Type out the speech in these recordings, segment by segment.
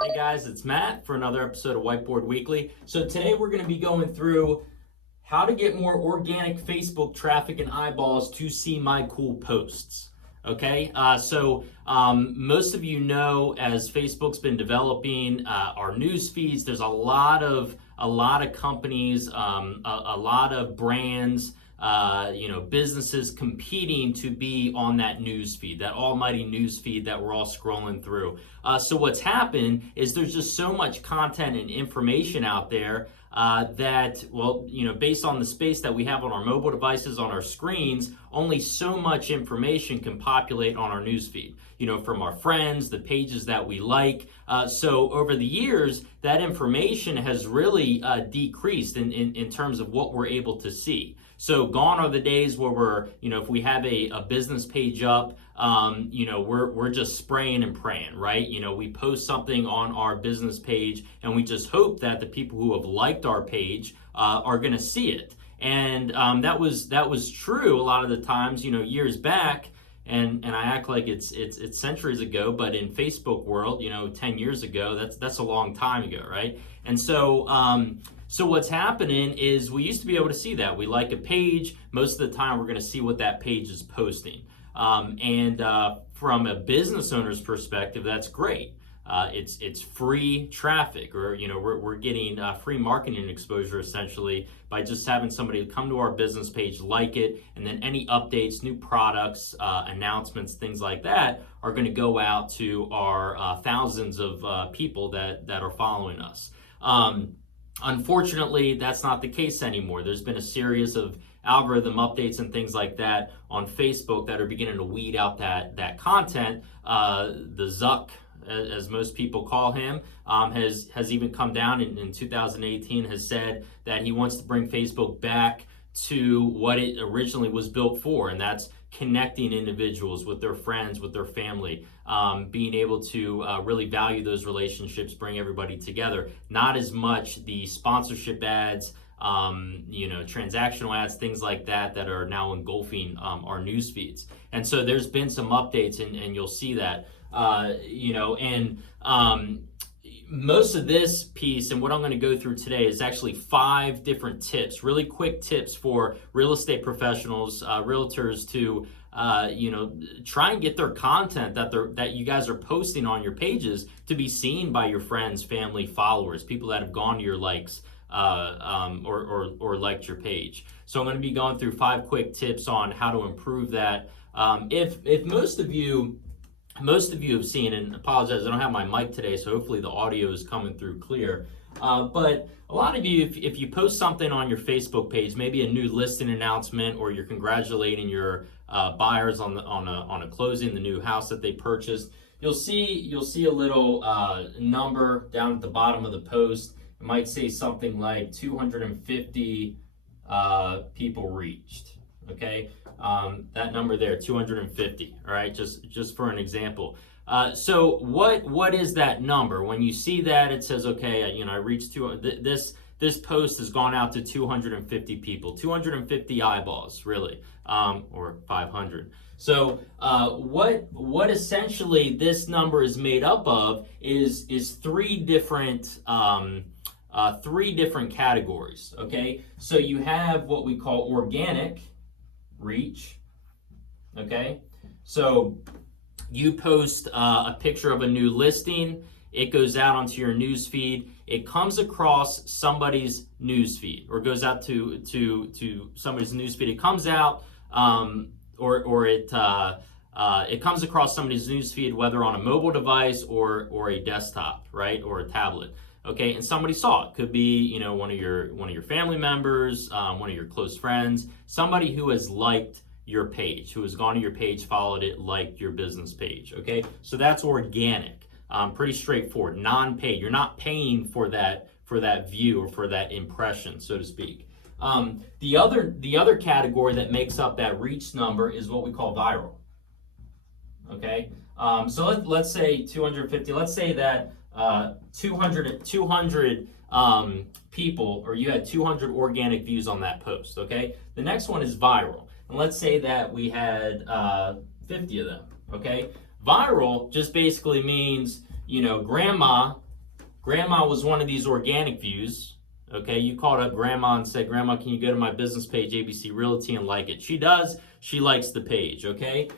Hey guys, it's Matt for another episode of Whiteboard Weekly. So today we're going to be going through how to get more organic Facebook traffic and eyeballs to see my cool posts. Okay, most of you know, as Facebook's been developing our news feeds, there's a lot of companies, a lot of brands, businesses competing to be on that news feed, that almighty news feed that we're all scrolling through. So what's happened is there's just so much content and information out there based on the space that we have on our mobile devices, on our screens, only so much information can populate on our newsfeed, from our friends, the pages that we like. So over the years, that information has really decreased in terms of what we're able to see. So gone are the days where we're, if we have a business page up, we're just spraying and praying, right? We post something on our business page and we just hope that the people who have liked our page are going to see it. And that was true a lot of the times, years back. And I act like it's centuries ago, but in Facebook world, 10 years ago, that's a long time ago, right? And so what's happening is we used to be able to see that. We like a page, most of the time we're going to see what that page is posting. From a business owner's perspective, that's great. It's free traffic, or we're getting free marketing exposure essentially by just having somebody come to our business page, like it, and then any updates, new products, announcements, things like that are going to go out to our thousands of people that are following us. Unfortunately, that's not the case anymore. There's been a series of algorithm updates and things like that on Facebook that are beginning to weed out that content. The Zuck, as most people call him, has even come down in 2018, has said that he wants to bring Facebook back to what it originally was built for, and that's connecting individuals with their friends, with their family, being able to really value those relationships, bring everybody together. Not as much the sponsorship ads, transactional ads, things like that are now engulfing our news feeds. And so there's been some updates, and you'll see that, most of this piece and what I'm going to go through today is actually 5 different tips, really quick tips for real estate professionals, realtors to try and get their content that you guys are posting on your pages to be seen by your friends, family, followers, people that have gone to your likes or liked your page. So I'm going to be going through 5 quick tips on how to improve that. If most of you have seen, and apologize, I don't have my mic today, so hopefully the audio is coming through clear. But a lot of you, if you post something on your Facebook page, maybe a new listing announcement, or you're congratulating your buyers on a closing, the new house that they purchased, you'll see a little number down at the bottom of the post. It might say something like 250 people reached. Okay, that number there, 250. All right, just for an example. So what is that number? When you see that, it says, okay, I reached this post has gone out to 250 people, 250 eyeballs, really, or 500. So what essentially this number is made up of is 3 different categories. Okay, so you have what we call organic reach. Okay, so you post a picture of a new listing, it goes out onto your news feed, it comes across somebody's news feed, or goes out to somebody's news feed. It comes out it comes across somebody's news feed, whether on a mobile device or a desktop, right, or a tablet. Okay, and somebody saw it. Could be, one of your family members, one of your close friends, somebody who has liked your page, who has gone to your page, followed it, liked your business page. Okay, so that's organic, pretty straightforward, non-paid. You're not paying for that view or for that impression, so to speak. The other category that makes up that reach number is what we call viral. Okay, so let's say 250. Let's say that 200 people, or you had 200 organic views on that post. Okay, the next one is viral, and let's say that we had 50 of them. Okay, viral just basically means grandma Grandma was one of these organic views. Okay, you called up Grandma and said, Grandma, can you go to my business page, ABC Realty, and like it? She does. She likes the page, okay?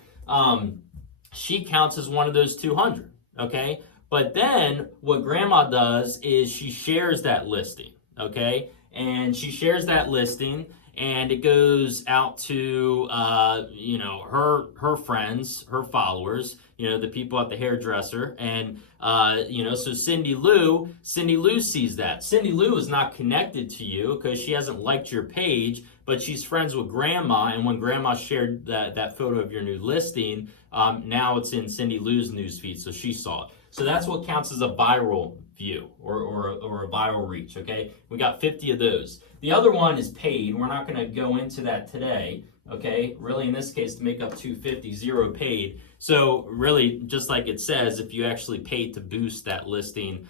She counts as one of those 200, okay? But then what Grandma does is she shares that listing, okay? And she shares that listing, and it goes out to, her friends, her followers, the people at the hairdresser. And, so Cindy Lou sees that. Cindy Lou is not connected to you because she hasn't liked your page, but she's friends with Grandma. And when Grandma shared that photo of your new listing, now it's in Cindy Lou's newsfeed, so she saw it. So that's what counts as a viral view or a viral reach, okay? We got 50 of those. The other one is paid. We're not going to go into that today, okay? Really, in this case, to make up 250, 0 paid. So really, just like it says, if you actually paid to boost that listing,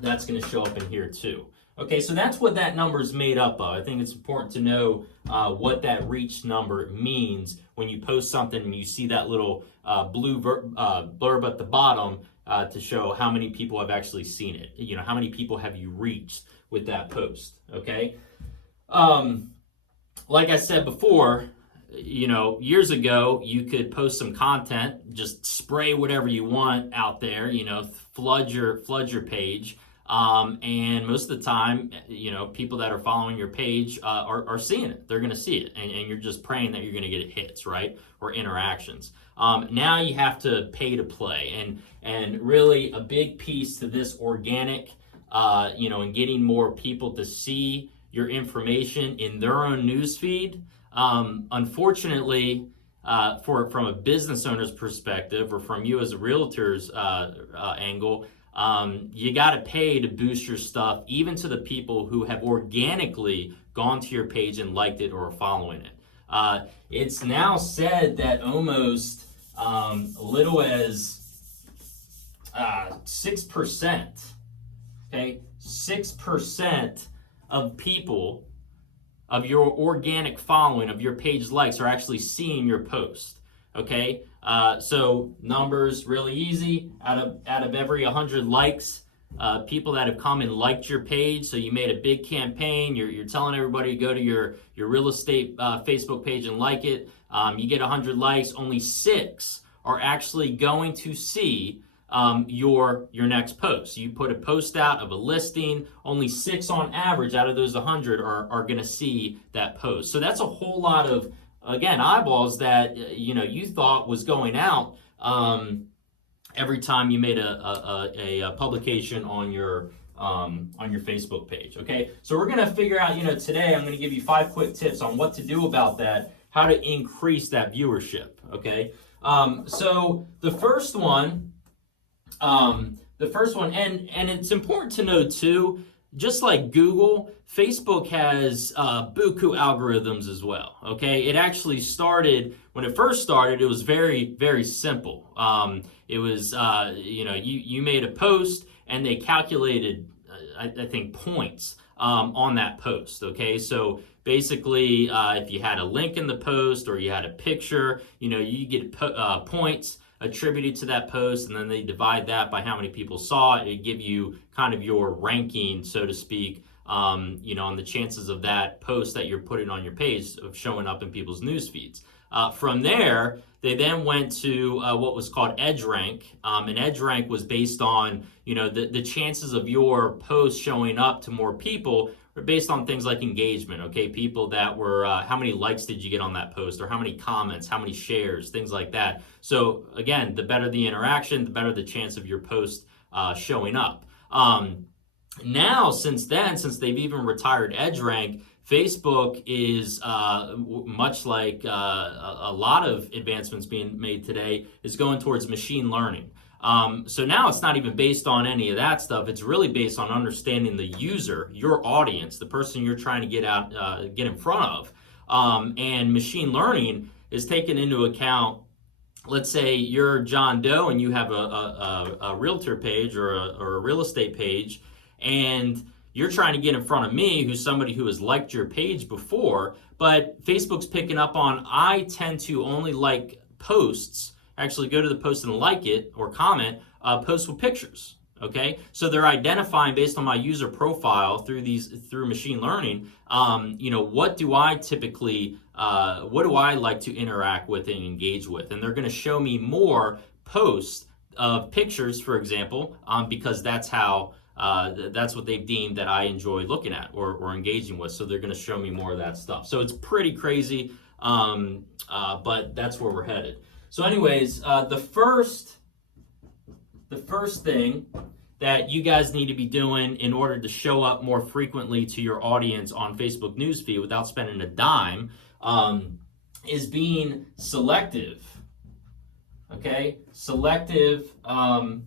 that's going to show up in here too. Okay, so that's what that number is made up of. I think it's important to know what that reach number means when you post something and you see that little blue blurb at the bottom to show how many people have actually seen it. How many people have you reached with that post, okay? Like I said before, years ago, you could post some content, just spray whatever you want out there, flood your page. And most of the time, people that are following your page are seeing it. They're going to see it. And you're just praying that you're going to get hits, right? Or interactions. Now you have to pay to play. And really a big piece to this organic, and getting more people to see your information in their own newsfeed. Unfortunately, from a business owner's perspective or from you as a realtor's angle, you got to pay to boost your stuff, even to the people who have organically gone to your page and liked it or are following it. It's now said that almost little as 6%, okay, 6% of people of your organic following, of your page likes, are actually seeing your post, okay? So numbers really easy. Out of every 100 likes, people that have come and liked your page, so you made a big campaign, you're telling everybody to go to your real estate Facebook page and like it, you get 100 likes, only 6 are actually going to see your next post. You put a post out of a listing, only 6 on average out of those 100 are going to see that post. So that's a whole lot of, again, eyeballs that you thought was going out every time you made a publication on your Facebook page. Okay, so we're gonna figure out. Today I'm gonna give you 5 quick tips on what to do about that, how to increase that viewership. Okay, so the first one, and it's important to know too. Just like Google, Facebook has buku algorithms as well, okay? It actually started, when it first started, it was very, very simple. It was, you made a post and they calculated, I think, points on that post, okay? So basically, if you had a link in the post or you had a picture, you get points attributed to that post, and then they divide that by how many people saw it. It give you kind of your ranking, so to speak, on the chances of that post that you're putting on your page of showing up in people's news feeds. From there, they then went to what was called EdgeRank, and EdgeRank was based on the chances of your post showing up to more people based on things like engagement, okay? People that were, how many likes did you get on that post, or how many comments, how many shares, things like that. So again, the better the interaction, the better the chance of your post showing up. Now, since they've even retired EdgeRank, Facebook is, much like a lot of advancements being made today, is going towards machine learning. So now it's not even based on any of that stuff. It's really based on understanding the user, your audience, the person you're trying to get in front of. And machine learning is taken into account. Let's say you're John Doe and you have a realtor page or a real estate page, and you're trying to get in front of me, who's somebody who has liked your page before, but Facebook's picking up on, I tend to only like posts, actually go to the post and like it or comment, posts with pictures. Okay, so they're identifying based on my user profile through machine learning. What do I typically, what do I like to interact with and engage with, and they're going to show me more posts of pictures, for example, because that's what they've deemed that I enjoy looking at or engaging with. So they're going to show me more of that stuff. So it's pretty crazy, but that's where we're headed. So, anyways, the first thing that you guys need to be doing in order to show up more frequently to your audience on Facebook newsfeed without spending a dime is being selective. Okay, selective of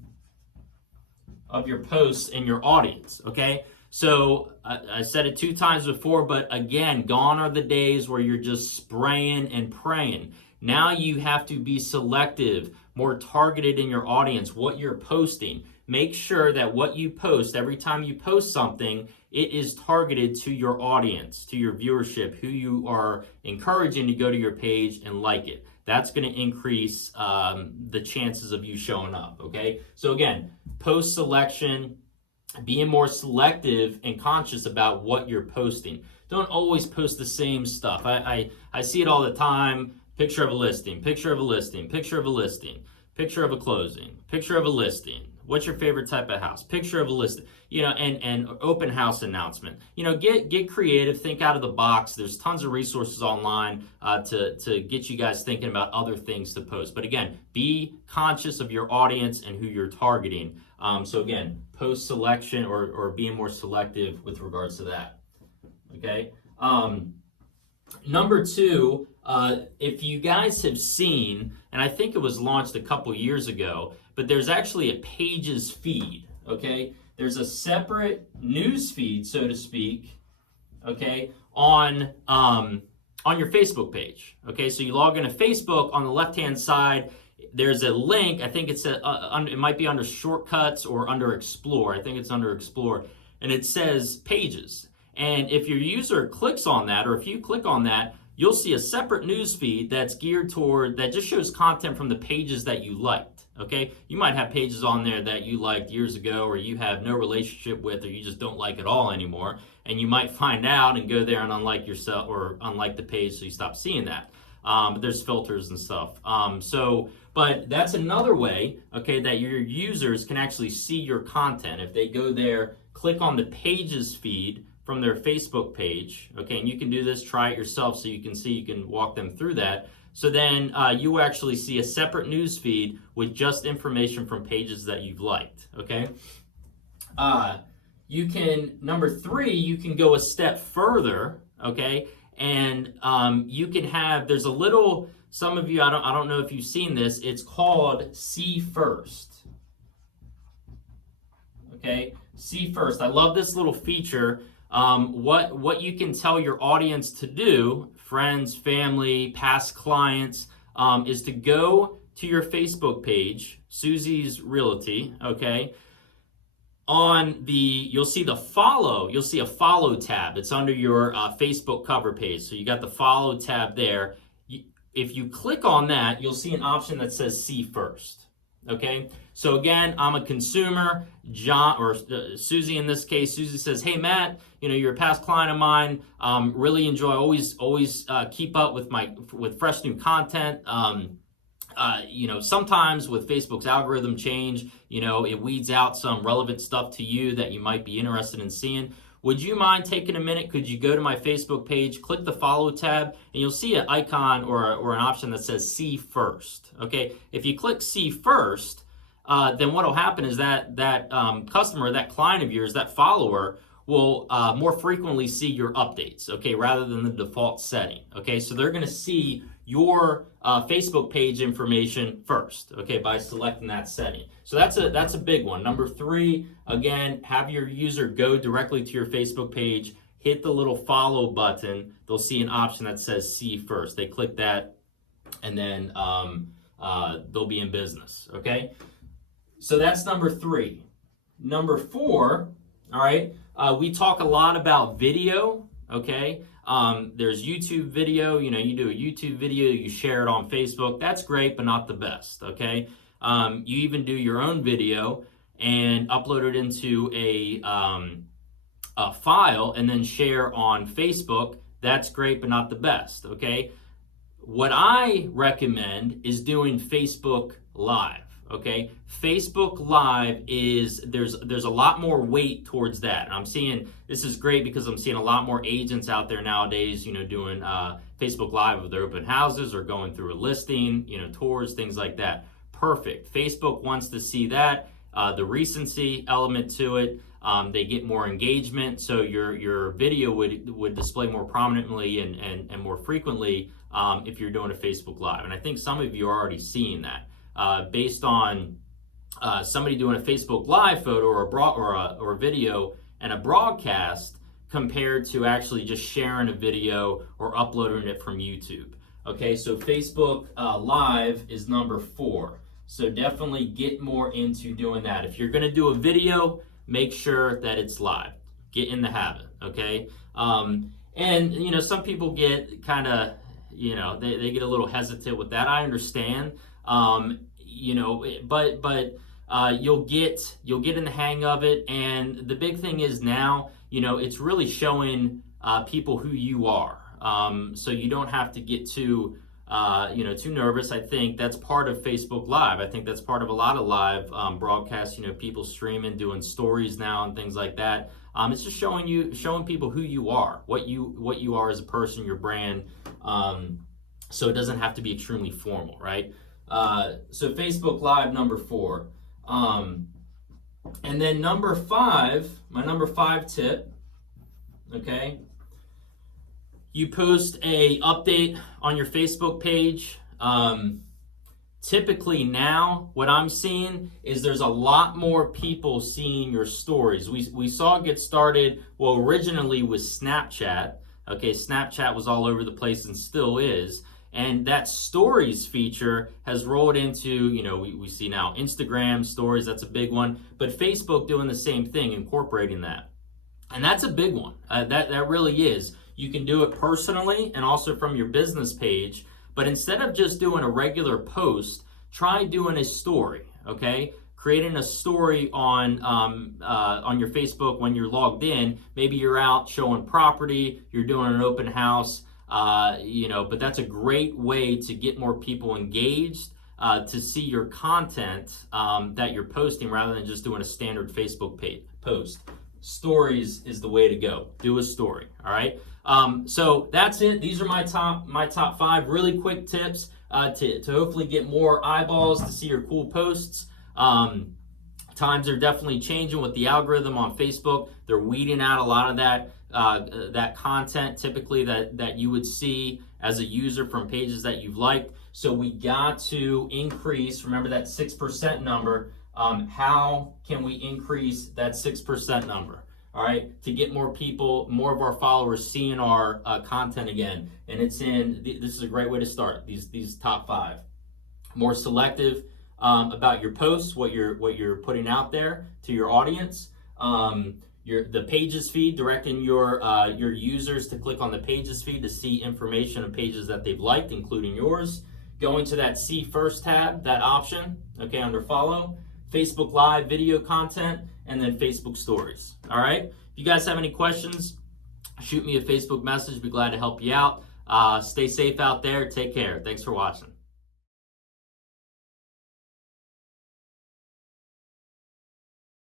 your posts and your audience. Okay, so I said it 2 times before, but again, gone are the days where you're just spraying and praying. Now you have to be selective, more targeted in your audience, what you're posting. Make sure that what you post, every time you post something, it is targeted to your audience, to your viewership, who you are encouraging to go to your page and like it. That's going to increase the chances of you showing up, okay? So again, post selection, being more selective and conscious about what you're posting. Don't always post the same stuff. I see it all the time. Picture of a listing, picture of a listing, picture of a listing, picture of a closing, picture of a listing. What's your favorite type of house? Picture of a listing, and open house announcement. Get creative, think out of the box. There's tons of resources online to get you guys thinking about other things to post. But again, be conscious of your audience and who you're targeting. So again, post selection or being more selective with regards to that. Okay. Number 2, if you guys have seen, and I think it was launched a couple years ago, but there's actually a Pages feed, okay? There's a separate news feed, so to speak, okay, on your Facebook page, okay? So you log into Facebook, on the left-hand side, there's a link. I think it might be under Shortcuts or under Explore. I think it's under Explore, and it says Pages. And if your user clicks on that, or if you click on that, you'll see a separate news feed that's geared toward, that just shows content from the pages that you liked, okay? You might have pages on there that you liked years ago or you have no relationship with, or you just don't like at all anymore, and you might find out and go there and unlike yourself or unlike the page, so you stop seeing that. But there's filters and stuff. But that's another way, okay, that your users can actually see your content. If they go there, click on the Pages feed from their Facebook page, okay, and you can do this, try it yourself so you can walk them through that. So then you will actually see a separate news feed with just information from pages that you've liked, okay? Number 3, you can go a step further, okay, and you can have, there's a little, some of you, I don't know if you've seen this, it's called See First, okay? See First, I love this little feature. What you can tell your audience to do, friends, family, past clients, is to go to your Facebook page, Susie's Realty, okay? You'll see a follow tab. It's under your Facebook cover page. So you got the follow tab there. If you click on that, you'll see an option that says See First. Okay, so again, I'm a consumer. Susie in this case, Susie says, "Hey Matt, you're a past client of mine. Really enjoy, always keep up with fresh new content. Sometimes with Facebook's algorithm change, it weeds out some relevant stuff to you that you might be interested in seeing. Would you mind taking a minute? Could you go to my Facebook page, click the follow tab, and you'll see an icon or an option that says See First. Okay, if you click See First, then what will happen is that customer, that client of yours, that follower will more frequently see your updates, okay, rather than the default setting. Okay, so they're going to see your Facebook page information first, okay, by selecting that setting. So that's a big one. Number 3, again, have your user go directly to your Facebook page, hit the little follow button. They'll see an option that says See First. They click that, and then they'll be in business, okay? So that's number 3. Number 4, all right, we talk a lot about video, okay? There's YouTube video, you do a YouTube video, you share it on Facebook. That's great, but not the best, okay? You even do your own video, and upload it into a file and then share on Facebook, that's great, but not the best, okay? What I recommend is doing Facebook Live, okay? Facebook Live is, there's a lot more weight towards that. And I'm seeing, this is great because I'm seeing a lot more agents out there nowadays, you know, doing Facebook Live with their open houses or going through a listing, you know, tours, things like that. Perfect. Facebook wants to see that, the recency element to it. They get more engagement, so your video would display more prominently and more frequently if you're doing a Facebook Live. And I think some of you are already seeing that based on somebody doing a Facebook Live photo or a video and a broadcast compared to actually just sharing a video or uploading it from YouTube. Okay, so Facebook Live is number 4. So definitely get more into doing that. If you're gonna do a video, make sure that it's live. Get in the habit, okay? And you know, some people get kind of, you know, they get a little hesitant with that. I understand, you know, but you'll get in the hang of it. And the big thing is now, you know, it's really showing people who you are. So you don't have to get too you know, too nervous. I think that's part of Facebook Live. I think that's part of a lot of live broadcasts, you know, people streaming, doing stories now and things like that. It's just showing people who you are, what you are as a person, your brand. So it doesn't have to be extremely formal, right? So Facebook Live, number 4. And then number 5, my number 5 tip, okay? You post a update on your Facebook page. Typically now, what I'm seeing is there's a lot more people seeing your stories. We saw it get started, well, originally with Snapchat. Okay, Snapchat was all over the place and still is. And that stories feature has rolled into, you know, we see now Instagram stories, that's a big one. But Facebook doing the same thing, incorporating that. And that's a big one. That really is. You can do it personally and also from your business page, but instead of just doing a regular post, try doing a story, okay? Creating a story on your Facebook when you're logged in. Maybe you're out showing property, you're doing an open house, you know, but that's a great way to get more people engaged, to see your content that you're posting rather than just doing a standard Facebook post. Stories is the way to go. Do a story, all right? So that's it. These are my top 5 really quick tips to hopefully get more eyeballs to see your cool posts. Times are definitely changing with the algorithm on Facebook. They're weeding out a lot of that content typically that you would see as a user from pages that you've liked. So we got to increase, remember that 6% number. How can we increase that 6% number? All right, to get more people, more of our followers seeing our content again. And it's this is a great way to start, these top 5. More selective about your posts, what you're putting out there to your audience. The pages feed, directing your users to click on the pages feed to see information of pages that they've liked, including yours. Going to that See First tab, that option, okay, under follow. Facebook Live video content, and then Facebook stories. All right. If you guys have any questions, shoot me a Facebook message. Be glad to help you out. Stay safe out there. Take care. Thanks for watching.